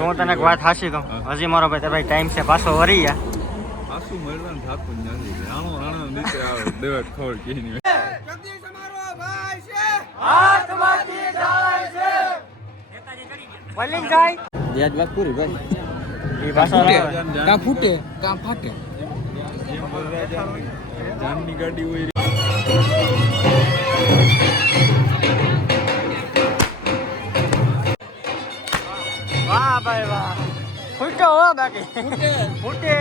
હું તને એક વાત હાસી કહું. હજી મારો ભાઈ તારા ભાઈ ટાઈમ છે પાછો વરી ગયા પાછું મળવાનું થાતું નથી આણો રાણો નીચે આવે. દેવત ખોળ કે નહીં. વલીન જાય. વ્યાજ વાત પૂરી ભાઈ. એ પાછો કાં ફૂટે. કાં ફાટે જાનની ગાડી હોય. ફૂટો હો બાકી. ફૂટે.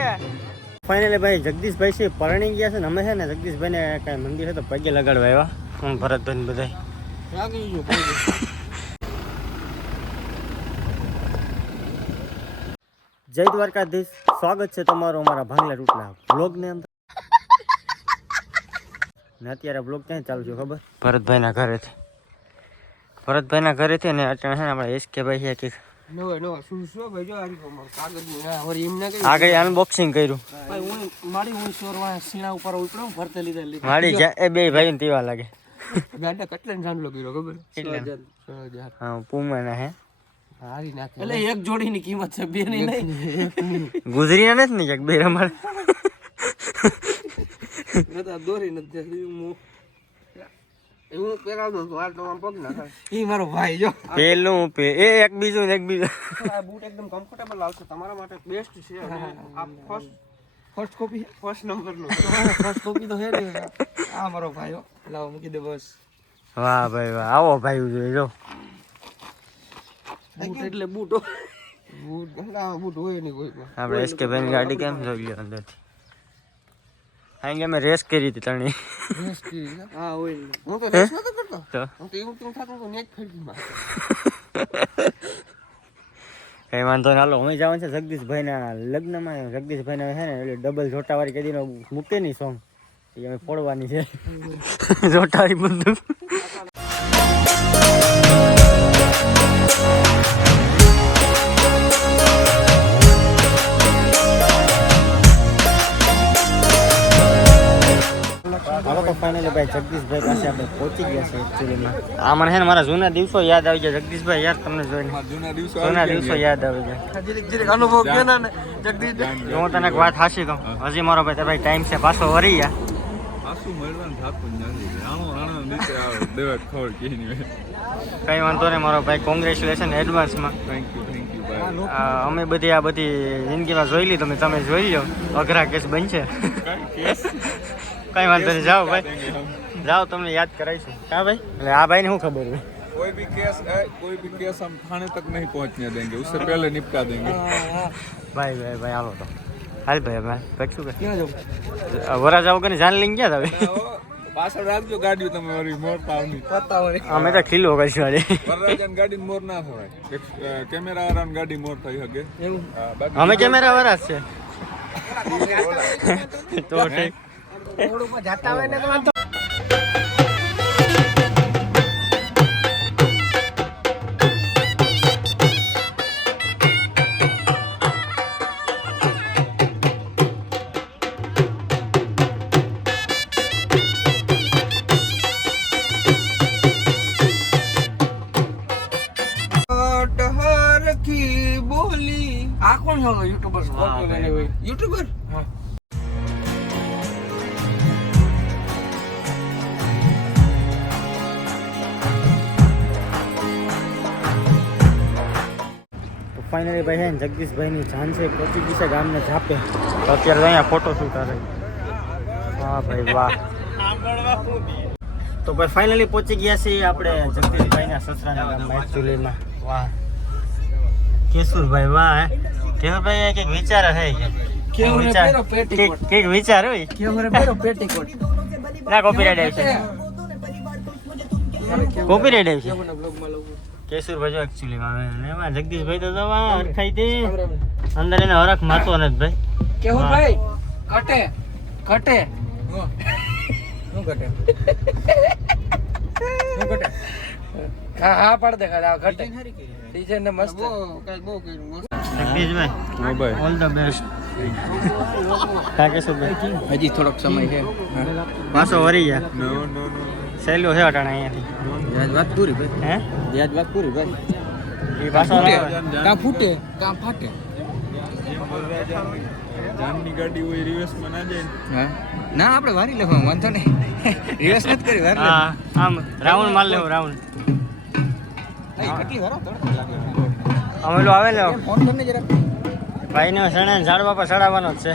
ફાઇનલી ભાઈ જગદીશભાઈ છે પરણી ગયા છે. ને અમે છે ને જગદીશભાઈ ને કાંઈ મંદિર છે તો પગે લગાડવા આવ્યા. હું ભરતભાઈ ને બધા જય દ્વારકાધીશ. સ્વાગત છે તમારું અમારા ભાંગલા રૂટના બ્લોગની અંદર. ને અત્યારે બ્લોગ ક્યાં ચાલુ છે ખબર? ભરતભાઈના ઘરેથી. ભરતભાઈના ઘરેથી ને અત્યારે છે ને આપણા એસકે ભાઈ છે કે નવો નવો શું શું ભાઈ જો આરી કોમર કાગળની હા એમ ના કહી આગળ અનબોક્સિંગ કર્યું. ભાઈ હું મારી હું સોરવા સીણા ઉપર ઉપડે ફરતે લીધા લીધા. મારી એ બે ભાઈ તેવા લાગે. ગાડા કેટલા જાંડલો કર્યો ખબર? એટલે હા પૂમાના હે. હારી નાખે. એટલે એક જોડીની કિંમત છે બે ની નહીં. ગુજરી નથી ને ક્યાંક બે રમાડ? દોરી નથી હું એવું પહેરાવતો હતો આ તો આમ પગ નાખે એ મારો ભાઈ જો. પેલું પે એ એક બીજું ને એક બીજું. આ બૂટ એકદમ કમ્ફર્ટેબલ આવશે તમારા માટે બેસ્ટ છે આ first first copy first number નો. ફર્સ્ટ કોપી તો હે ને આ મારો ભાઈ હો. લાવો મૂકી દે બસ. વાહ ભાઈ વાહ. આવો ભાઈ જોઈએ જો. બૂટ એટલે બૂટો બૂટ બૂટ હોય નહીં કોઈ આપણે એસ કે ભાઈની ગાડી કેમ જોઈ લ્યો અંદરથી? હા કે અમે રેસ કરી હતી તણી હા હોય. હું તો રેસ નતો કરતો. તો? હું તો એવું તેવું થતું તો નેક ફેરવી માં કઈ વાંધો ના લો હું જવાનું છે જગદીશભાઈના લગ્નમાં. જગદીશભાઈને છે ને એટલે ડબલ જોટાવાળી કદીનો મૂકે નહીં સોંગ એ અમે ફોડવાની છે. જોટાવાળી બંદૂક ફાઇનલી ભાઈ જગદીશભાઈ પાસે આપણે પહોંચી ગયા છે એકચ્યુઅલીમાં આ મને છે ને મારા જૂના દિવસો યાદ આવી ગયા જગદીશભાઈ યાર તમને જોઈને. જૂના દિવસો જૂના દિવસો યાદ આવી ગયા જીરીક જીરીક અનુભવ કે ને? જગદીશ હું તને એક વાત હાશી કહું. હજી મારો ભાઈ ભાઈ ટાઈમ છે પાછો વરી ગયા કઈ વાંધો નહીં મારો ભાઈ કોંગ્રેચ્યુલેશન એડવાન્સમાં થેન્ક યુ થેન્ક યુ ભાઈ અમે બધી આ બધી જિંદગીમાં જોઈ લીધું. તમે તમે જોઈ લો અઘરા કેસ બનશે. કેસ? કઈ વાંધો નહીં જાઓ ભાઈ देंगे हम જાઓ તમને યાદ કરાવીશું હા ભાઈ એટલે આ ભાઈને શું ખબર હોય कोई भी केस है कोई भी केस हम थाने तक नहीं पहुंचने देंगे उससे पहले निपटा देंगे ભાઈ ભાઈ ભાઈ હાલો તો હાલ ભાઈ ભાઈ પૈસું કે ક્યાં જવું આ વરા જાવ કે જાન લઈને ગયા તમે પાછળ રાખજો ગાડી તમારી મોર પાવની પત્તા વળી અમે તો ખીલો કરશું આજે વરરાજાની ગાડી મોર ના થવાય એક, અ, કેમેરા વાળાની ગાડી મોર થઈ શકે એવું અ, બાકી અમે કેમેરા વરા જ છે તો ઠીક થોડુંક જાતા હોય ને તો કી બોલી આ કોણ યુટ્યુબર યુટ્યુબર? હા. ફાઇનલી ભાઈ છે જગદીશભાઈની જાન છે પહોંચી ગઈ છે ગામને ઝાપે તો અત્યારે અહીંયા ફોટો શૂટ આવે હા ભાઈ વાહ. તો ભાઈ ફાઇનલી પહોંચી ગયા છીએ આપણે જગદીશભાઈના સસરાના ગામમાં એકચ્યુઅલીમાં વાહ. કેશુરભાઈ વાહ કેશુરભાઈ કંઈક વિચાર હે. કંઈક- વિચાર. હોય. ના કોપીરાઇટ આવશે કોપીરાઇટ આવશે કેશુરભાઈ જો એકચ્યુઅલીમાં આવે અને એમાં જગદીશભાઈ તો જો વાહ હરખાઈ દે અંદર એને હરખ મારતો નથી ભાઈ કેવું ભાઈ. કટે કટે શું કટે શું કટે હા હા પાડ દે ખાલી આ કટે ડિઝાઇન ને મસ્ત. જગદીશભાઈ ઓ ભાઈ ઓલ ધ બેસ્ટ હા કેશુરભાઈ. હજી થોડોક સમય છે. પાછો વરી ગયા. નો નો નો સહેલું છે અટાણા અહીંયાથી. વ્યાજ વાત પૂરી ભાઈ. હે? વ્યાજ વાત પૂરી ભાઈ. એ ભાષા ફૂટે આવે. ફૂટે? કા ફાટે? જાનની ગાડી હોય રિવર્સમાં ના જાય. હા. ના આપણે વારી લેવા વાંધો નહીં. રિવર્સ નથી કરી વારી હા આમ રાઉન્ડ માર લેવો રાઉન્ડ. કેટલી વાર તડકો લાગે અમે લો આવે લેવો ફોન કરીને જરાક? ભાઈને શણે ઝાડવા પર ચડાવવાનો જ છે.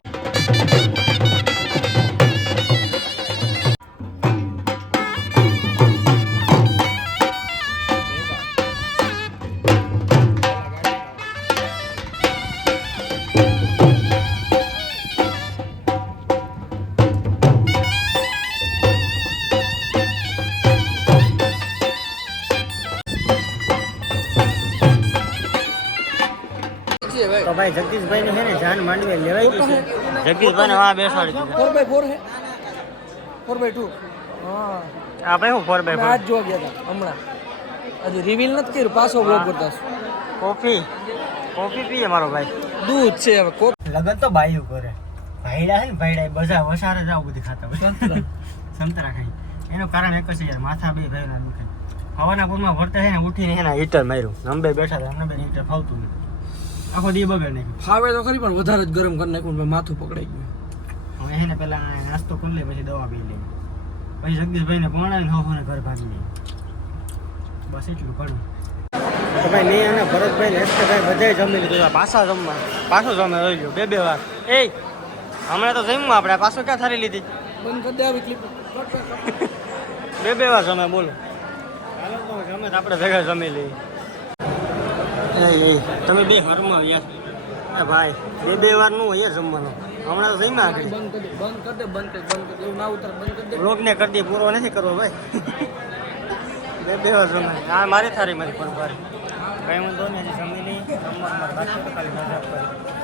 ભાઈ જગદીશભાઈ ને છે ને જાન માંડવે લેવાઈ ગઈ છે. જગદીશભાઈ ને હા બેસાડી દીધા. ફોર બાય ફોર હે? ફોર બાય ટુ હા. આ ભાઈ હું ફોર બાય મેં આજ જોવા ગયા હતા હમણાં. હજી રિવીલ નથી કર્યું પાછો બ્લોગ કરતા કોફી? કોફી પીએ મારો ભાઈ. દૂધ છે હવે કોફી લગન તો બાયું કરે. ભાઈડા હે ને ભાઈડા બધા વસારે જ આવું બધી ખાતા સંતરા. સંતરા ખાઈ. એનું કારણ એક જ છે યાર માથા બે ભાઈના દુખે. હવાના પૂરમાં ભરતા છે ને ઉઠીને એના હીટર માર્યું. નંબે બેઠા હતા અમને બે હીટર ફાવતું નહીં આખો દી બગડ નહીં ફાવે તો ખરી પણ વધારે જ ગરમ કરી નાખ્યું માથું પકડાઈ ગયું. હવે એને પેલા નાસ્તો કરી લે પછી દવા પી લે. પછી જગદીશભાઈને ભણાવીને હો ને ઘર ભાગી લે બસ એટલું કરું. તો ભાઈ નહીં અને ભરતભાઈ ને ભાઈ બધાય જમી લીધું. પાછા જમવા. પાછું જમે રહી ગયું બે બે વાર. એ! હમણાં તો જમ્યું આપણે પાછું ક્યાં થારી લીધી? બંધ કરી દે આવી ક્લિપ બે બે વાર જમે બોલો. હાલો તો જમે તો આપણે ભેગા જમી લઈએ. તમે બે હરમાં યાર ભાઈ બે બે વારનું હોય જમવાનું. હમણાં તો જમ્યા આગળ. બંધ કરી દે બંધ કરી દે બંધ કરી બંધ કરી દે. એવું ના ઉતર બંધ કરી દે. બ્લોગને કરી દે પૂરો નથી કરવો ભાઈ. બે બે વાર જમવાનું હા મારી થારી મારી પર ભારે કઈ વાંધો નહીં હજી જમી લઈ જમવામાં બાકી તો ખાલી મજા કરી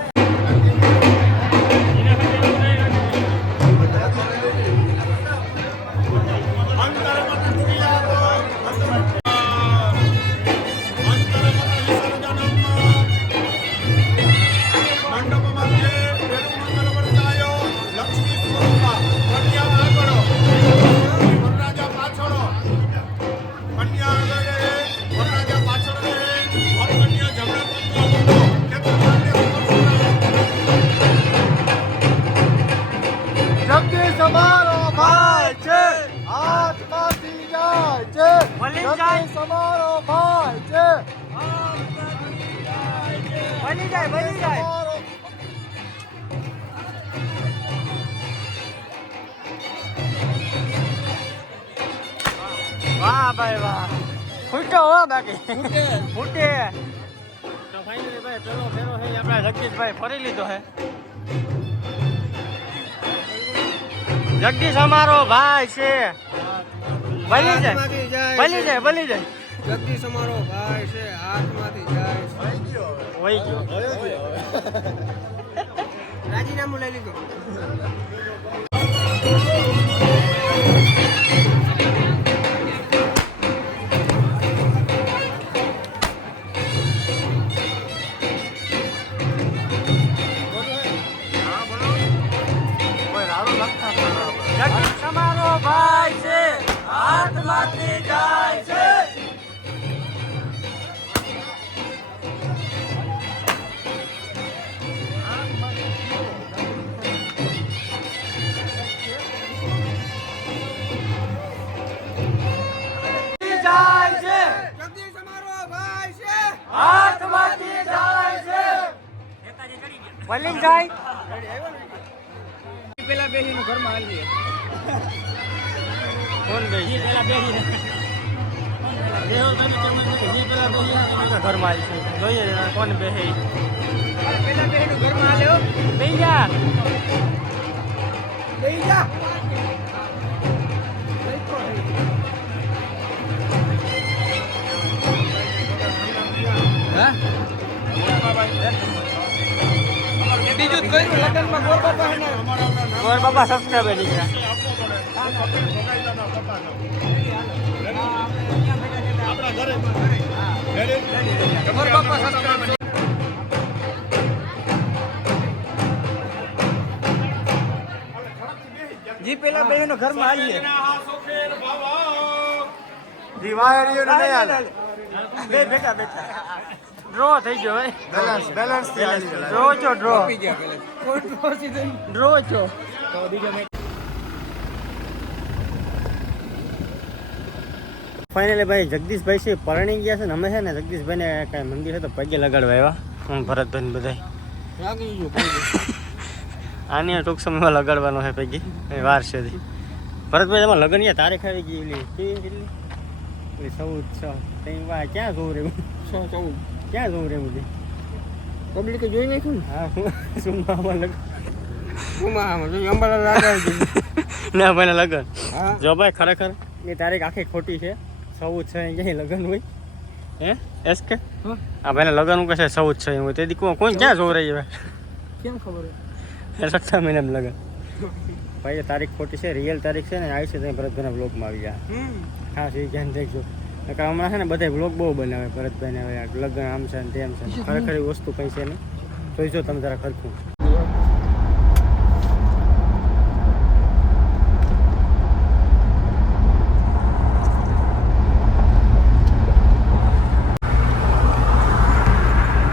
ભાઈ વાહ ફૂટો હો બાકી. ફૂટે. તો ફાઇનલી ભાઈ પેલો ફેરો છે આપણે જગદીશભાઈ ફરી લીધો છે. જગદીશ અમારો ભાઈ છે. બની જાય. હાથમાંથી જાય બની જાય બની જાય. જગદીશ અમારો ભાઈ છે હાથમાંથી જાય વહી ગયો રાજીનામું લઈ લીધું. હાથમાંથી જાય છે. હાથમાંથી જાય છે. પેલા બેહીને ઘરમાં હાલીએ કોણ બેસી ઘરમાં આવી છે. જોઈએ કોણ ઘરમાં બેસી જા. બેહી જા બીજું જ કર્યું લગ્નમાં બાપા ને ગોર બાપા સબસ્ક્રાઈબર દીકરા ગોર બાપા સબસ્ક્રાઇબ જી, પેલા બેહીને ઘરમાં માં આવીએ ને નહીં હાલે. બે ભેગા, બેઠા. ડ્રો થઈ ગયો ભાઈ બેલેન્સ બેલેન્સ ડ્રો છો ડ્રો પી ગયા પેલે. ડ્રો છો? તો બીજો મેચ ફાઇનલી ભાઈ જગદીશભાઈ છે પરણી ગયા છે ને અમે છે ને જગદીશભાઈને કાંઈ મંદિર છે તો પગે લગાડવા આવ્યા. હું ભરતભાઈ બધા આની ટૂંક સમયમાં લગાડવાનો છે પૈકી વાર છે. ભરતભાઈ તમારે લગ્ન યા તારીખ આવી ગઈ કેટલી? ચૌદ છ ત્યાં ક્યાં જોવું રહ્યું? છ ચૌદ. ક્યાં જોવું રે બધી પબ્લિકે જોઈ નાખ્યું ને? હા હું સુમામાં લગ્ન ઉમા આમાં જો અંબાલા લાગાવી ના ભાઈને લગ્ન. હા? જો ભાઈ ખરેખર એ તારીખ આખી ખોટી છે. ચૌદ છ ક્યાંય લગ્ન હોય. હે? એસ કે? આ ભાઈને લગ્ન હું કહેશે ચૌદ છ હોય. તે કોઈ કોઈ ક્યાં જોવું રહી હવે? કેમ ખબર સત્તા એમ લગન. ભાઈ તારીખ ખોટી છે રિયલ તારીખ છે ને આવી છે ત્યાં ભરતભાઈના બ્લોગમાં આવી ગયા. ખાસ એ ધ્યાન રાખજો. નકર હમણાં છે ને બધા બ્લોગ બહુ બનાવે ભરતભાઈને હવે લગ્ન આમ છે ને તેમ છે. ખરેખર વસ્તુ કંઈ છે ને જોઈ જો તમે જરા ખરખું.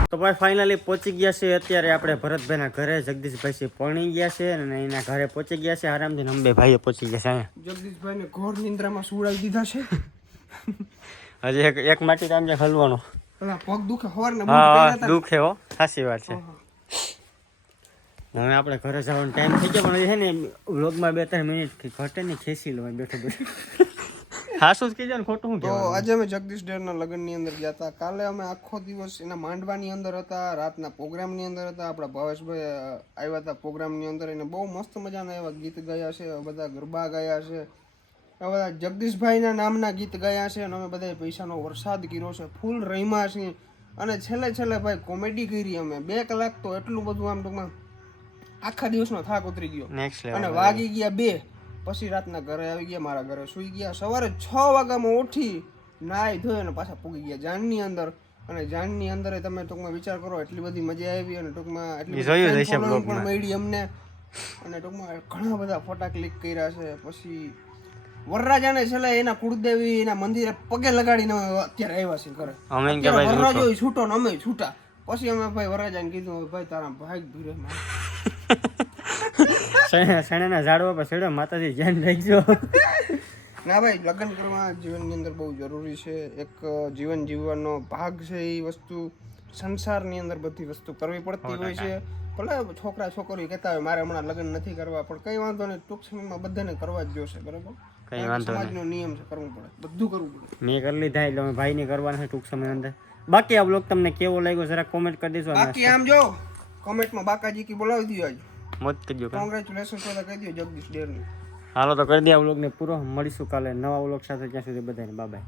તો ભાઈ ફાઇનલી પહોંચી ગયા છે. અત્યારે આપણે ભરતભાઈના ઘરે જગદીશભાઈ છે પરણી ગયા છે અને એના ઘરે પહોંચી ગયા છે. આરામથી અંબે ભાઈએ પહોંચી ગયા છે જગદીશભાઈને ઘોર નિંદ્રામાં સુવડાવી દીધા છે. હજી એક એક માટી ટાઈમ છે હલવાનો. પગ દુખે હા સાચી વાત છે. હવે આપણે ઘરે જવાનો ટાઈમ થઈ ગયો પણ છે ને વ્લોગમાં બે ત્રણ મિનિટ ઘટે ને ખેંચી લો બેઠો બેઠો. હા શું જ કીધું ને ખોટું તો આજે અમે જગદીશ ડેરના લગ્નની અંદર ગયા હતા કાલે અમે આખો દિવસ એના માંડવાની અંદર હતા રાતના પ્રોગ્રામની અંદર હતા. આપણા ભાવેશભાઈ આવ્યા હતા પ્રોગ્રામની અંદર. એને બહુ મસ્ત મજાના એવા ગીત ગયા છે બધા ગરબા ગયા છે. બધા જગદીશભાઈના નામના ગીત ગાયા છે અને અમે બધાએ પૈસાનો વરસાદ કર્યો છે ફૂલ રહીમાં છીએ. અને છેલ્લે છેલ્લે ભાઈ કોમેડી કરી અમે. બે કલાક તો એટલું બધું આમ ટૂંકમાં આખા દિવસનો થાક ઉતરી ગયો. અને વાગી ગયા બે. પછી રાતના ઘરે આવી ગયા મારા ઘરે સુઈ ગયા. સવારે છ વાગ્યામાં ઉઠી નાહી ધોઈ અને પાછા પૂગી ગયા જાનની અંદર. અને જાનની અંદર તમે ટૂંકમાં વિચાર કરો એટલી બધી મજા આવી અને ટૂંકમાં એટલી બધી. પણ મળી અમને. અને ટૂંકમાં ઘણા બધા ફોટા ક્લિક કર્યા છે. પછી વરરાજાને છેલ્લે એના કુળદેવી એના મંદિરે પગે લગાડીને અત્યારે આવ્યા છીએ ઘરે. અમે કે ભાઈ વરરાજો છૂટો ને અમે છૂટા. પછી અમે ભાઈ વરરાજાને કીધું ભાઈ તારા ભાઈ ભીરે શેણાના ઝાડવા પર છેડો માતાજી ધ્યાન રાખજો. ના ભાઈ લગ્ન કરવા જીવનની અંદર બહુ જરૂરી છે. એક જીવન જીવવાનો ભાગ છે એ વસ્તુ. સંસારની અંદર બધી વસ્તુ કરવી પડતી હોય છે. ભલે છોકરા છોકરી કહેતા હોય મારે હમણાં લગ્ન નથી કરવા પણ કઈ વાંધો નહીં ટૂંક સમયમાં બધાને કરવા જ જોશે બરાબર? કઈ વાંધો નહીં. નિયમ છે કરવું પડે. બધું કરવું પડે. મેં કરી લીધા એટલે અમે ભાઈને કરવાના છે ટૂંક સમય અંદર. બાકી આ બ્લોગ તમને કેવો લાગ્યો જરા કોમેન્ટ કરી દેજો બાકી આમ જો કોમેન્ટમાં બાકાજી કી બોલાવી દીધો આજ. મત કરજો. કોંગ્રેચ્યુલેશન તો કહી દીધો જગદીશ ડેરની. હાલો તો કરી દે આ વ્લોગને પૂરો. મળીશું કાલે નવા બ્લોગ સાથે. ત્યાં સુધી બધાને બાય